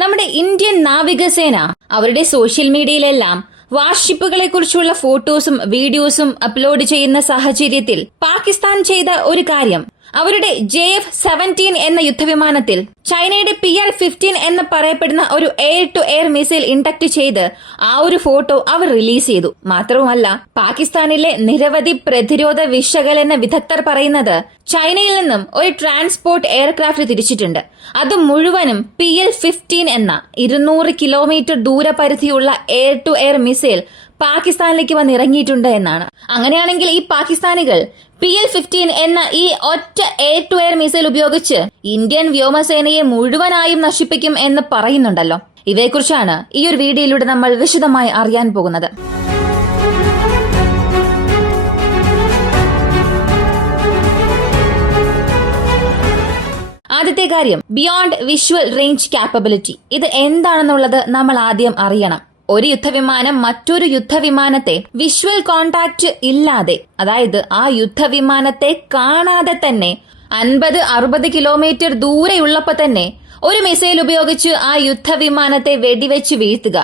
നമ്മുടെ ഇന്ത്യൻ നാവികസേന അവരുടെ സോഷ്യൽ മീഡിയയിലെല്ലാം വാർഷിപ്പുകളെ കുറിച്ചുള്ള ഫോട്ടോസും വീഡിയോസും അപ്ലോഡ് ചെയ്യുന്ന സാഹചര്യത്തിൽ പാകിസ്ഥാൻ ചെയ്ത ഒരു കാര്യം, അവരുടെ JF-17 എന്ന യുദ്ധവിമാനത്തിൽ ചൈനയുടെ PL-15 എന്ന് പറയപ്പെടുന്ന ഒരു air to air missile induct ചെയ്ത് ആ ഒരു ഫോട്ടോ അവർ റിലീസ് ചെയ്തു. മാത്രവുമല്ല, പാകിസ്ഥാനിലെ നിരവധി പ്രതിരോധ വിശകലന വിദഗ്ധർ പറയുന്നത് ചൈനയിൽ നിന്നും ഒരു ട്രാൻസ്പോർട്ട് എയർക്രാഫ്റ്റ് തിരിച്ചിട്ടുണ്ട്. അത് മുഴുവനും PL-15 എന്ന 200 കിലോമീറ്റർ ദൂരപരിധിയുള്ള എയർ ടു എയർ മിസൈൽ പാകിസ്ഥാനിലേക്ക് വന്നിറങ്ങിയിട്ടുണ്ട് എന്നാണ്. അങ്ങനെയാണെങ്കിൽ ഈ പാകിസ്ഥാനികൾ PL-15 എന്ന ഈ ഒറ്റ എയർ ടു എയർ മിസൈൽ ഉപയോഗിച്ച് ഇന്ത്യൻ വ്യോമസേനയെ മുഴുവനായും നശിപ്പിക്കും എന്ന് പറയുന്നുണ്ടല്ലോ. ഇവയെക്കുറിച്ചാണ് ഈ ഒരു വീഡിയോയിലൂടെ നമ്മൾ വിശദമായി അറിയാൻ പോകുന്നത്. ആദ്യത്തെ കാര്യം, ബിയോണ്ട് വിഷ്വൽ റേഞ്ച് ക്യാപ്പബിലിറ്റി. ഇത് എന്താണെന്നുള്ളത് നമ്മൾ ആദ്യം അറിയണം. ഒരു യുദ്ധവിമാനം മറ്റൊരു യുദ്ധവിമാനത്തെ വിഷ്വൽ കോണ്ടാക്ട് ഇല്ലാതെ, അതായത് ആ യുദ്ധവിമാനത്തെ കാണാതെ തന്നെ 50-60 കിലോമീറ്റർ ദൂരെയുള്ളപ്പോ തന്നെ ഒരു മിസൈൽ ഉപയോഗിച്ച് ആ യുദ്ധവിമാനത്തെ വെടിവെച്ച് വീഴ്ത്തുക.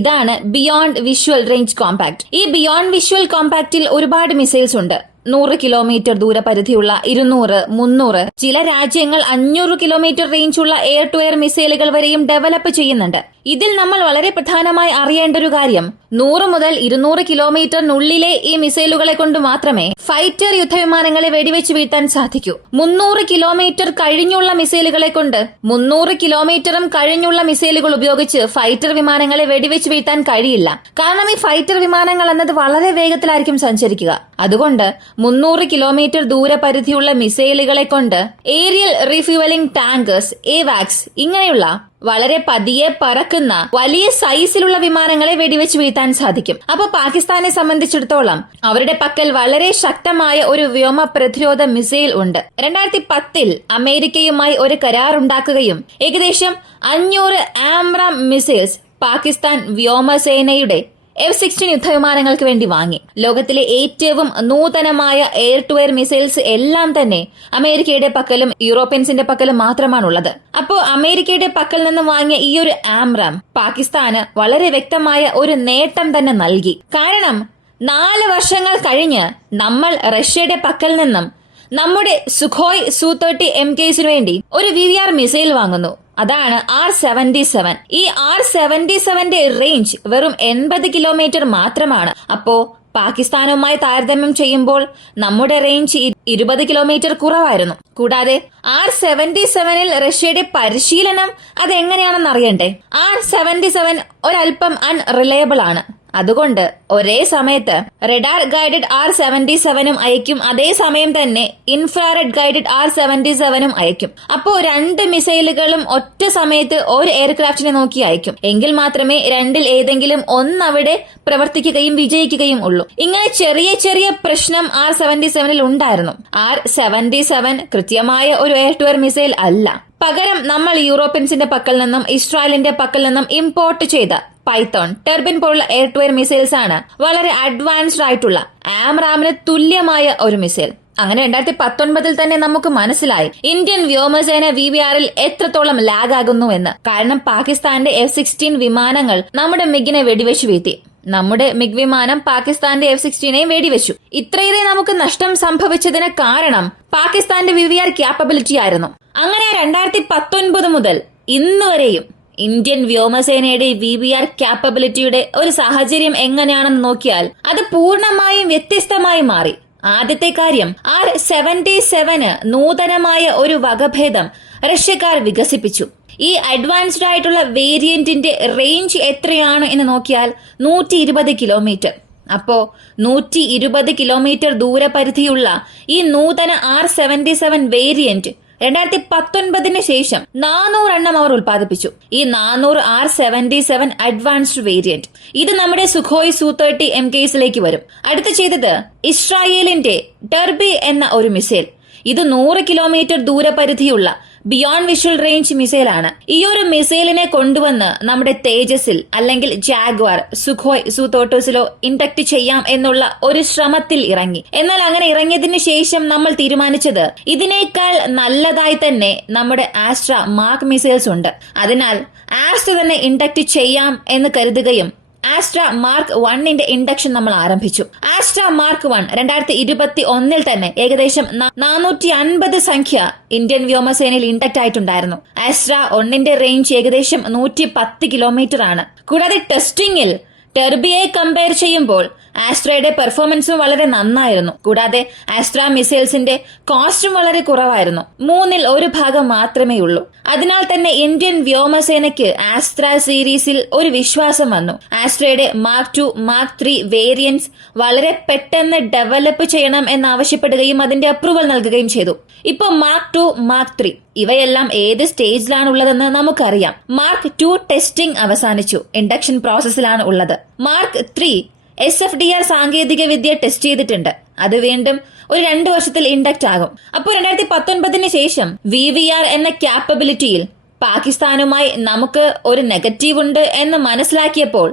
ഇതാണ് ബിയോണ്ട് വിഷ്വൽ റേഞ്ച് കോമ്പാക്ട്. ഈ ബിയോണ്ട് വിഷ്വൽ കോമ്പാക്റ്റിൽ ഒരുപാട് മിസൈൽസ് ഉണ്ട്. 100 കിലോമീറ്റർ ദൂരപരിധിയുള്ള 200, 300, ചില രാജ്യങ്ങൾ 500 കിലോമീറ്റർ റേഞ്ചുള്ള എയർ ടു എയർ മിസൈലുകൾ വരെയും ഡെവലപ്പ് ചെയ്യുന്നുണ്ട്. ഇതിൽ നമ്മൾ വളരെ പ്രധാനമായി അറിയേണ്ട ഒരു കാര്യം, 100 മുതൽ 200 കിലോമീറ്ററിനുള്ളിലെ ഈ മിസൈലുകളെ കൊണ്ട് മാത്രമേ ഫൈറ്റർ യുദ്ധവിമാനങ്ങളെ വെടിവെച്ച് വീഴ്ത്താൻ സാധിക്കൂ. 300 കിലോമീറ്റർ കഴിഞ്ഞുള്ള മിസൈലുകളെ കൊണ്ട് 300 കിലോമീറ്ററും കഴിഞ്ഞുള്ള മിസൈലുകൾ ഉപയോഗിച്ച് ഫൈറ്റർ വിമാനങ്ങളെ വെടിവെച്ച് വീഴ്ത്താൻ കഴിയില്ല. കാരണം ഈ ഫൈറ്റർ വിമാനങ്ങൾ എന്നത് വളരെ വേഗത്തിലായിരിക്കും സഞ്ചരിക്കുക. അതുകൊണ്ട് 300 കിലോമീറ്റർ ദൂരപരിധിയുള്ള മിസൈലുകളെ കൊണ്ട് ഏരിയൽ റീഫ്യൂവലിംഗ് ടാങ്കേഴ്സ്, AWACS ഇങ്ങനെയുള്ള വളരെ പതിയെ പറക്കുന്ന വലിയ സൈസിലുള്ള വിമാനങ്ങളെ വെടിവെച്ച് വീഴ്ത്താൻ സാധിക്കും. അപ്പോൾ പാകിസ്ഥാനെ സംബന്ധിച്ചിടത്തോളം അവരുടെ പക്കൽ വളരെ ശക്തമായ ഒരു വ്യോമ പ്രതിരോധ മിസൈൽ ഉണ്ട്. 2010 അമേരിക്കയുമായി ഒരു കരാർ ഉണ്ടാക്കുകയും ഏകദേശം 500 ആംറാം മിസൈൽസ് പാകിസ്ഥാൻ വ്യോമസേനയുടെ F-16 യുദ്ധവിമാനങ്ങൾക്ക് വേണ്ടി വാങ്ങി. ലോകത്തിലെ ഏറ്റവും നൂതനമായ എയർ ടു എയർ മിസൈൽസ് എല്ലാം തന്നെ അമേരിക്കയുടെ പക്കലും യൂറോപ്യൻസിന്റെ പക്കലും മാത്രമാണുള്ളത്. അപ്പോൾ അമേരിക്കയുടെ പക്കൽ നിന്ന് വാങ്ങിയ ഈ ഒരു ആംറാം പാകിസ്ഥാന് വളരെ വ്യക്തമായ ഒരു നേട്ടം തന്നെ നൽകി. കാരണം 4 വർഷങ്ങൾ കഴിഞ്ഞ് നമ്മൾ റഷ്യയുടെ പക്കൽ നിന്നും നമ്മുടെ സുഖോയ് Su-30 MKസിനു വേണ്ടി ഒരു VVR മിസൈൽ വാങ്ങുന്നു. അതാണ് R-77. ഈ R-77ന്റെ റേഞ്ച് വെറും 80 കിലോമീറ്റർ മാത്രമാണ്. അപ്പോ പാകിസ്ഥാനുമായി താരതമ്യം ചെയ്യുമ്പോൾ നമ്മുടെ റേഞ്ച് 20 കിലോമീറ്റർ കുറവായിരുന്നു. കൂടാതെ R-77ൽ റഷ്യയുടെ പരിശീലനം അതെങ്ങനെയാണെന്ന് അറിയണ്ടേ? R-77 ഒരൽപ്പം അൺറിലയബിൾ ആണ്. അതുകൊണ്ട് ഒരേ സമയത്ത് റഡാർ ഗൈഡഡ് R-77ഉം അയക്കും, അതേസമയം തന്നെ ഇൻഫ്രാറെഡ് ഗൈഡഡ് R-77ഉം അയക്കും. അപ്പോ 2 മിസൈലുകളും ഒറ്റ സമയത്ത് ഒരു എയർക്രാഫ്റ്റിനെ നോക്കി അയക്കും. എങ്കിൽ മാത്രമേ രണ്ടിൽ ഏതെങ്കിലും ഒന്നവിടെ പ്രവർത്തിക്കുകയും വിജയിക്കുകയും ഉള്ളൂ. ഇങ്ങനെ ചെറിയ ചെറിയ പ്രശ്നം R-77ൽ ഉണ്ടായിരുന്നു. R-77 കൃത്യമായ ഒരു എയർ ടു എയർ മിസൈൽ അല്ല. പകരം നമ്മൾ യൂറോപ്യൻസിന്റെ പക്കൽ നിന്നും ഇസ്രായേലിന്റെ പക്കൽ നിന്നും ഇമ്പോർട്ട് ചെയ്ത പൈത്തോൺ, ടെർബിൻ പോലുള്ള എയർ ടു എയർ മിസൈൽസ് ആണ് വളരെ അഡ്വാൻസ്ഡ് ആയിട്ടുള്ള ആംറാമിന് തുല്യമായ ഒരു മിസൈൽ. അങ്ങനെ 2019 തന്നെ നമുക്ക് മനസ്സിലായി ഇന്ത്യൻ വ്യോമസേന VVRൽ എത്രത്തോളം ലാഗ് ആകുന്നു എന്ന്. കാരണം പാകിസ്ഥാന്റെ F-16 വിമാനങ്ങൾ നമ്മുടെ മിഗിനെ വെടിവെച്ചു വീഴ്ത്തി. നമ്മുടെ മിഗ് വിമാനം പാകിസ്ഥാന്റെ F-16നെ വെടിവെച്ചു. ഇത്രയേറെ നമുക്ക് നഷ്ടം സംഭവിച്ചതിന് കാരണം പാകിസ്ഥാന്റെ VVR ക്യാപ്പബിലിറ്റി ആയിരുന്നു. അങ്ങനെ 2019 മുതൽ ഇന്ന് വരെയും ഇന്ത്യൻ വ്യോമസേനയുടെ VVR ക്യാപ്പബിലിറ്റിയുടെ ഒരു സാഹചര്യം എങ്ങനെയാണെന്ന് നോക്കിയാൽ അത് പൂർണ്ണമായും വ്യത്യസ്തമായി മാറി. ആദ്യത്തെ കാര്യം, R-77 നൂതനമായ ഒരു വകഭേദം റഷ്യക്കാർ വികസിപ്പിച്ചു. ഈ അഡ്വാൻസ്ഡ് ആയിട്ടുള്ള വേരിയന്റിന്റെ റേഞ്ച് എത്രയാണ് എന്ന് നോക്കിയാൽ 120 കിലോമീറ്റർ. അപ്പോ 120 കിലോമീറ്റർ ദൂരപരിധിയുള്ള ഈ നൂതന R-77 വേരിയന്റ് 2019 ശേഷം 400 എണ്ണം അവർ ഉൽപ്പാദിപ്പിച്ചു. ഈ 400 R-77 അഡ്വാൻസ്ഡ് വേരിയന്റ് ഇത് നമ്മുടെ സുഖോയ് Su-30 MKസിലേക്ക് വരും. അടുത്ത ചെയ്തത് ഇസ്രായേലിന്റെ ടർബി എന്ന ഒരു മിസൈൽ. ഇത് 100 കിലോമീറ്റർ ദൂരപരിധിയുള്ള ബിയോണ്ട് വിഷ്വൽ റേഞ്ച് മിസൈലാണ്. ഈ ഒരു മിസൈലിനെ കൊണ്ടുവന്ന് നമ്മുടെ തേജസിൽ അല്ലെങ്കിൽ ജാഗ്വാർ, സുഖോയ്, സു-30സിലോ ഇൻഡക്ട് ചെയ്യാം എന്നുള്ള ഒരു ശ്രമത്തിൽ ഇറങ്ങി. എന്നാൽ അങ്ങനെ ഇറങ്ങിയതിനു ശേഷം നമ്മൾ തീരുമാനിച്ചത് ഇതിനേക്കാൾ നല്ലതായി തന്നെ നമ്മുടെ ആസ്ട്ര മാർക്ക് മിസൈൽസ് ഉണ്ട്. അതിനാൽ ആസ്ട്ര തന്നെ ഇൻഡക്ട് ചെയ്യാം എന്ന് കരുതുകയും ആസ്ട്ര മാർക്ക് 1ന്റെ ഇൻഡക്ഷൻ നമ്മൾ ആരംഭിച്ചു. ആസ്ട്ര മാർക്ക് 1 2021 തന്നെ ഏകദേശം 450 സംഖ്യ ഇന്ത്യൻ വ്യോമസേനയിൽ ഇൻഡക്ട് ആയിട്ടുണ്ടായിരുന്നു. ആസ്ട്ര 1ന്റെ റേഞ്ച് ഏകദേശം 110 കിലോമീറ്റർ ആണ്. കൂടാതെ ടെസ്റ്റിംഗിൽ ടെർബിയെ കമ്പയർ ചെയ്യുമ്പോൾ ആസ്ട്രയുടെ പെർഫോമൻസും വളരെ നന്നായിരുന്നു. കൂടാതെ ആസ്ട്ര മിസൈൽസിന്റെ കോസ്റ്റും വളരെ കുറവായിരുന്നു. 1/3 ഭാഗം മാത്രമേ ഉള്ളൂ. അതിനാൽ തന്നെ ഇന്ത്യൻ വ്യോമസേനയ്ക്ക് ആസ്ട്ര സീരീസിൽ ഒരു വിശ്വാസം വന്നു. ആസ്ട്രയുടെ മാർക്ക് 2, മാർക്ക് 3 വേരിയന്റ്സ് വളരെ പെട്ടെന്ന് ഡെവലപ്പ് ചെയ്യണം എന്നാവശ്യപ്പെടുകയും അതിന്റെ അപ്രൂവൽ നൽകുകയും ചെയ്തു. ഇപ്പോൾ മാർക്ക് 2, മാർക്ക് 3 ഇവയെല്ലാം ഏത് സ്റ്റേജിലാണുള്ളതെന്ന് നമുക്കറിയാം. മാർക്ക് 2 ടെസ്റ്റിംഗ് അവസാനിച്ചു, ഇൻഡക്ഷൻ പ്രോസസ്സിലാണ് ഉള്ളത്. മാർക്ക് 3 SFDR സാങ്കേതിക വിദ്യ ടെസ്റ്റ് ചെയ്തിട്ടുണ്ട്. അത് വീണ്ടും ഒരു 2 വർഷത്തിൽ ഇൻഡക്ട് ആകും. അപ്പോൾ 2019 ശേഷം VVR എന്ന ക്യാപ്പബിലിറ്റിയിൽ പാകിസ്ഥാനുമായി നമുക്ക് ഒരു നെഗറ്റീവ് ഉണ്ട് എന്ന് മനസ്സിലാക്കിയപ്പോൾ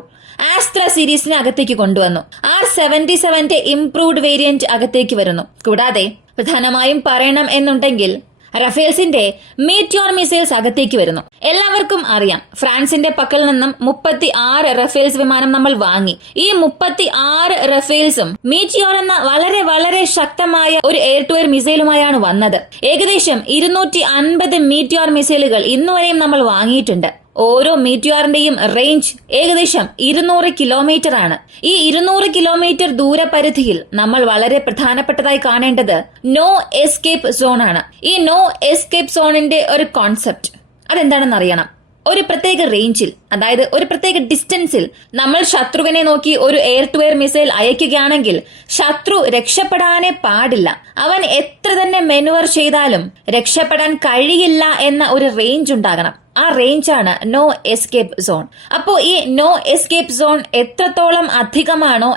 ആസ്ട്ര സീരീസിനെ അകത്തേക്ക് കൊണ്ടുവന്നു. R77ന്റെ ഇംപ്രൂവ്ഡ് വേരിയന്റ് അകത്തേക്ക് വരുന്നു. കൂടാതെ പ്രധാനമായും പറയണം എന്നുണ്ടെങ്കിൽ റഫേൽസിന്റെ മീറ്റിയോർ മിസൈൽസ് അകത്തേക്ക് വരുന്നു. എല്ലാവർക്കും അറിയാം, ഫ്രാൻസിന്റെ പക്കൽ നിന്നും 36 റഫേൽസ് വിമാനം നമ്മൾ വാങ്ങി. ഈ 36 റഫേൽസും മീറ്റിയോർ എന്ന വളരെ വളരെ ശക്തമായ ഒരു എയർ ടു എയർ മിസൈലുമായാണ് വന്നത്. ഏകദേശം 250 മീറ്റിയോർ മിസൈലുകൾ ഇന്നുവരെയും നമ്മൾ വാങ്ങിയിട്ടുണ്ട്. ഓരോ മീറ്റിയോറിന്റെയും റേഞ്ച് ഏകദേശം 200 കിലോമീറ്റർ ആണ്. ഈ 200 കിലോമീറ്റർ ദൂരപരിധിയിൽ നമ്മൾ വളരെ പ്രധാനപ്പെട്ടതായി കാണേണ്ടത് നോ എസ്കേപ്പ് സോൺ ആണ്. ഈ നോ എസ്കേപ്പ് സോണിന്റെ ഒരു കോൺസെപ്റ്റ് അതെന്താണെന്ന് അറിയണം. ഒരു പ്രത്യേക റേഞ്ചിൽ, അതായത് ഒരു പ്രത്യേക ഡിസ്റ്റൻസിൽ നമ്മൾ ശത്രുവിനെ നോക്കി ഒരു എയർ ടു എയർ മിസൈൽ അയക്കുകയാണെങ്കിൽ ശത്രു രക്ഷപ്പെടാനേ പാടില്ല. അവൻ എത്ര തന്നെ മെനുവർ ചെയ്താലും രക്ഷപ്പെടാൻ കഴിയില്ല എന്ന ഒരു റേഞ്ച് ഉണ്ടാകണം. ആ റേഞ്ചാണ് നോ എസ്കേപ്പ് സോൺ. അപ്പോ ഈ നോ എസ്കേപ്പ് സോൺ എത്രത്തോളം അധികമാണോ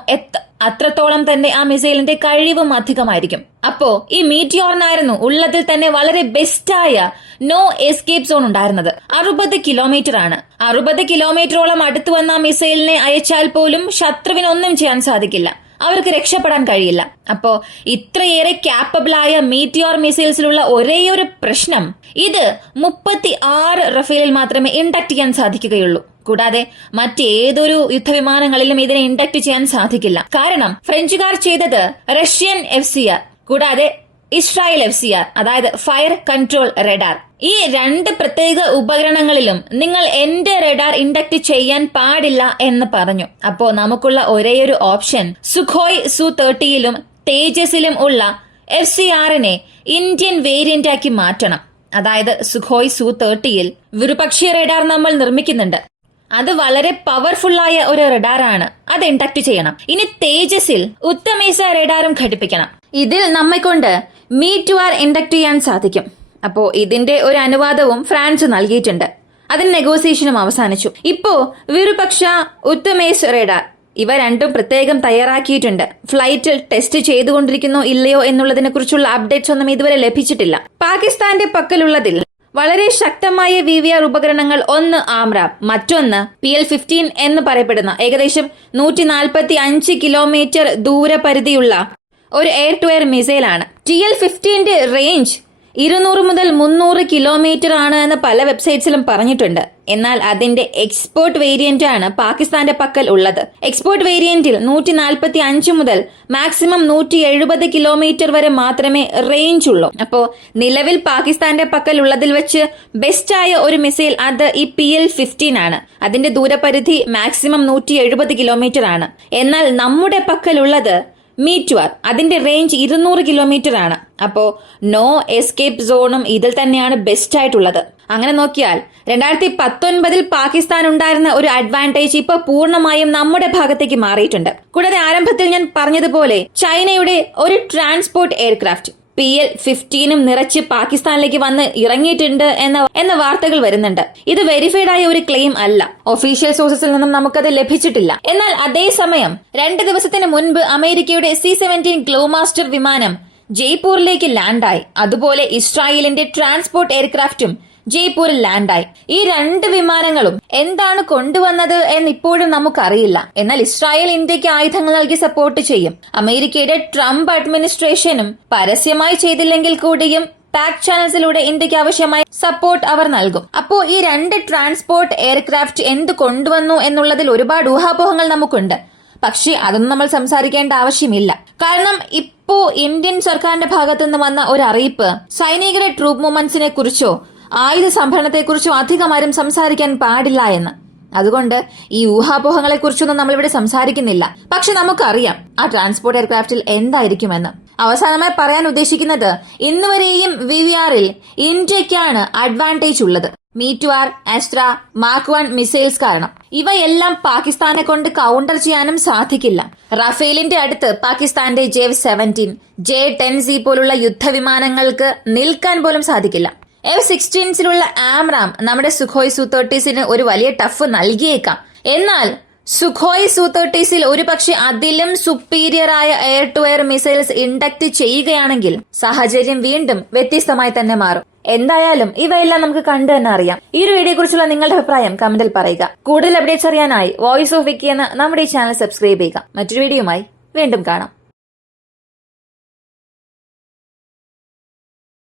അത്രത്തോളം തന്നെ ആ മിസൈലിന്റെ കഴിവും അധികമായിരിക്കും. അപ്പോ ഈ മീറ്റിയോറിനായിരുന്നു ഉള്ളതിൽ തന്നെ വളരെ ബെസ്റ്റായ നോ എസ്കേപ്പ് സോൺ ഉണ്ടായിരുന്നത്. 60 കിലോമീറ്റർ ആണ്. 60 കിലോമീറ്ററോളം അടുത്തു വന്ന ആ മിസൈലിനെ അയച്ചാൽ പോലും ശത്രുവിനൊന്നും ചെയ്യാൻ സാധിക്കില്ല, അവർക്ക് രക്ഷപ്പെടാൻ കഴിയില്ല. അപ്പോ ഇത്രയേറെ ക്യാപ്പബിളായ മീറ്റിയോർ മിസൈൽസിലുള്ള ഒരേയൊരു പ്രശ്നം, ഇത് 36 റഫേലിൽ മാത്രമേ ഇൻഡക്ട് ചെയ്യാൻ സാധിക്കുകയുള്ളൂ. കൂടാതെ മറ്റേതൊരു യുദ്ധവിമാനങ്ങളിലും ഇതിനെ ഇൻഡക്ട് ചെയ്യാൻ സാധിക്കില്ല. കാരണം ഫ്രഞ്ചുകാർ ചെയ്തത് റഷ്യൻ FCR കൂടാതെ ഇസ്രായേൽ FCR, അതായത് ഫയർ കൺട്രോൾ റഡാർ. ഈ 2 പ്രത്യേക ഉപകരണങ്ങളിലും നിങ്ങൾ എന്റെ റഡാർ ഇൻഡക്ട് ചെയ്യാൻ പാടില്ല എന്ന് പറഞ്ഞു. അപ്പോ നമുക്കുള്ള ഒരേയൊരു ഓപ്ഷൻ സുഖോയ് Su-30യിലും തേജസിലും ഉള്ള FCRനെ ഇന്ത്യൻ വേരിയന്റ് ആക്കി മാറ്റണം. അതായത് സുഖോയ് Su-30യിൽ വിരുപക്ഷീയ റഡാർ നമ്മൾ നിർമ്മിക്കുന്നുണ്ട്. അത് വളരെ പവർഫുള്ളായ ഒരു റഡാറാണ്, അത് ഇൻഡക്ട് ചെയ്യണം. ഇനി തേജസിൽ ഉത്തമേസ റഡാറും ഘടിപ്പിക്കണം. ഇതിൽ നമ്മെക്കൊണ്ട് മീറ്റിയോർ ഇൻഡക്ട് ചെയ്യാൻ സാധിക്കും. അപ്പോ ഇതിന്റെ ഒരു അനുവാദവും ഫ്രാൻസ് നൽകിയിട്ടുണ്ട്. അതിന് നെഗോസിയേഷനും അവസാനിച്ചു. ഇപ്പോ വിരുപക്ഷ, ഉത്തമേസ് റഡാർ ഇവ രണ്ടും പ്രത്യേകം തയ്യാറാക്കിയിട്ടുണ്ട്. ഫ്ലൈറ്റിൽ ടെസ്റ്റ് ചെയ്തുകൊണ്ടിരിക്കുന്നോ ഇല്ലയോ എന്നുള്ളതിനെ കുറിച്ചുള്ള അപ്ഡേറ്റ്സ് ഒന്നും ഇതുവരെ ലഭിച്ചിട്ടില്ല. പാകിസ്ഥാന്റെ പക്കലുള്ളതിൽ വളരെ ശക്തമായ VVR ഉപകരണങ്ങൾ, ഒന്ന് ആംറാം, മറ്റൊന്ന് PL-15 എന്ന് പറയപ്പെടുന്ന ഏകദേശം 145 കിലോമീറ്റർ ദൂരപരിധിയുള്ള ഒരു എയർ ടു എയർ മിസൈലാണ്. TL-15ന്റെ റേഞ്ച് 200 മുതൽ 300 കിലോമീറ്റർ ആണ് എന്ന് പല വെബ്സൈറ്റ്സിലും പറഞ്ഞിട്ടുണ്ട്. എന്നാൽ അതിന്റെ എക്സ്പോർട്ട് വേരിയന്റ് ആണ് പാകിസ്ഥാന്റെ പക്കൽ ഉള്ളത്. എക്സ്പോർട്ട് വേരിയന്റിൽ 145 മുതൽ മാക്സിമം 170 കിലോമീറ്റർ വരെ മാത്രമേ റേഞ്ച് ഉള്ളൂ. അപ്പോ നിലവിൽ പാകിസ്ഥാന്റെ പക്കൽ ഉള്ളതിൽ വെച്ച് ബെസ്റ്റായ ഒരു മിസൈൽ അത് ഈ PL-15 ആണ്. അതിന്റെ ദൂരപരിധി മാക്സിമം 170 കിലോമീറ്റർ ആണ്. എന്നാൽ നമ്മുടെ പക്കലുള്ളത് മീറ്റിയോർ, അതിന്റെ റേഞ്ച് 200 കിലോമീറ്റർ ആണ്. അപ്പോ നോ എസ്കേപ്പ് സോണും ഇതിൽ തന്നെയാണ് ബെസ്റ്റ് ആയിട്ടുള്ളത്. അങ്ങനെ നോക്കിയാൽ 2019 പാകിസ്ഥാൻ ഉണ്ടായിരുന്ന ഒരു അഡ്വാൻറ്റേജ് ഇപ്പൊ പൂർണ്ണമായും നമ്മുടെ ഭാഗത്തേക്ക് മാറിയിട്ടുണ്ട്. കൂടാതെ ആരംഭത്തിൽ ഞാൻ പറഞ്ഞതുപോലെ ചൈനയുടെ ഒരു ട്രാൻസ്പോർട്ട് എയർക്രാഫ്റ്റ് PL-15 നിറച്ച് പാകിസ്ഥാനിലേക്ക് വന്ന് ഇറങ്ങിയിട്ടുണ്ട് എന്ന വാർത്തകൾ വരുന്നുണ്ട്. ഇത് വെരിഫൈഡ് ആയ ഒരു ക്ലെയിം അല്ല, ഒഫീഷ്യൽ സോഴ്സസിൽ നിന്നും നമുക്കത് ലഭിച്ചിട്ടില്ല. എന്നാൽ അതേസമയം 2 ദിവസത്തിന് മുൻപ് അമേരിക്കയുടെ C-17 ഗ്ലോമാസ്റ്റർ വിമാനം ജയ്പൂരിലേക്ക് ലാൻഡായി. അതുപോലെ ഇസ്രായേലിന്റെ ട്രാൻസ്പോർട്ട് എയർക്രാഫ്റ്റും ജയ്പൂരിൽ ലാൻഡായി. ഈ 2 വിമാനങ്ങളും എന്താണ് കൊണ്ടുവന്നത് എന്ന് ഇപ്പോഴും നമുക്കറിയില്ല. എന്നാൽ ഇസ്രായേൽ ഇന്ത്യക്ക് ആയുധങ്ങൾ നൽകി സപ്പോർട്ട് ചെയ്യും. അമേരിക്കയുടെ ട്രംപ് അഡ്മിനിസ്ട്രേഷനും പരസ്യമായി ചെയ്തില്ലെങ്കിൽ കൂടിയും പാക് ചാനൽസിലൂടെ ഇന്ത്യക്ക് ആവശ്യമായ സപ്പോർട്ട് അവർ നൽകും. അപ്പോ ഈ 2 ട്രാൻസ്പോർട്ട് എയർക്രാഫ്റ്റ് എന്ത് കൊണ്ടുവന്നു എന്നുള്ളതിൽ ഒരുപാട് ഊഹാപോഹങ്ങൾ നമുക്കുണ്ട്. പക്ഷേ അതൊന്നും നമ്മൾ സംസാരിക്കേണ്ട ആവശ്യമില്ല. കാരണം ഇപ്പോ ഇന്ത്യൻ സർക്കാരിന്റെ ഭാഗത്തുനിന്ന് വന്ന ഒരു അറിയിപ്പ് സൈനികരുടെ ട്രൂപ്പ് മൂവ്മെന്റ്സിനെ കുറിച്ചോ ആയുധ സംഭരണത്തെക്കുറിച്ചോ അധികം ആരും സംസാരിക്കാൻ പാടില്ല എന്ന്. അതുകൊണ്ട് ഈ ഊഹാപോഹങ്ങളെ കുറിച്ചൊന്നും നമ്മളിവിടെ സംസാരിക്കുന്നില്ല. പക്ഷെ നമുക്കറിയാം ആ ട്രാൻസ്പോർട്ട് എയർക്രാഫ്റ്റിൽ എന്തായിരിക്കുമെന്ന്. അവസാനമായി പറയാൻ ഉദ്ദേശിക്കുന്നത്, ഇന്നുവരെയും VVRൽ ഇന്ത്യക്കാണ് അഡ്വാൻറ്റേജ് ഉള്ളത്. മീ-2R, അസ്ത്ര, മാർക്ക് 1 മിസൈൽസ് കാരണം. ഇവയെല്ലാം പാകിസ്ഥാനെ കൊണ്ട് കൗണ്ടർ ചെയ്യാനും സാധിക്കില്ല. റഫേലിന്റെ അടുത്ത് പാകിസ്ഥാന്റെ JF-17, J-10C പോലുള്ള യുദ്ധവിമാനങ്ങൾക്ക് നിൽക്കാൻ പോലും സാധിക്കില്ല. F-16സിലുള്ള ആംറാം നമ്മുടെ സുഖോയ് Su-30സിന് ഒരു വലിയ ടഫ് നൽകിയേക്കാം. എന്നാൽ സുഖോയ് Su-30സിൽ ഒരുപക്ഷെ അതിലും സുപ്പീരിയർ ആയ air to air missiles induct ചെയ്യുകയാണെങ്കിൽ സാഹചര്യം വീണ്ടും വ്യത്യസ്തമായി തന്നെ മാറും. എന്തായാലും ഇവയെല്ലാം നമുക്ക് കണ്ടു തന്നെ അറിയാം. ഈ ഒരു വീഡിയോയെ കുറിച്ചുള്ള നിങ്ങളുടെ അഭിപ്രായം കമന്റിൽ പറയുക. കൂടുതൽ അപ്ഡേറ്റ്സ് അറിയാനായി വോയിസ് ഓഫ് വിക്കി എന്ന നമ്മുടെ ഈ ചാനൽ സബ്സ്ക്രൈബ് ചെയ്യുക. മറ്റൊരു വീഡിയോയുമായി വീണ്ടും കാണാം.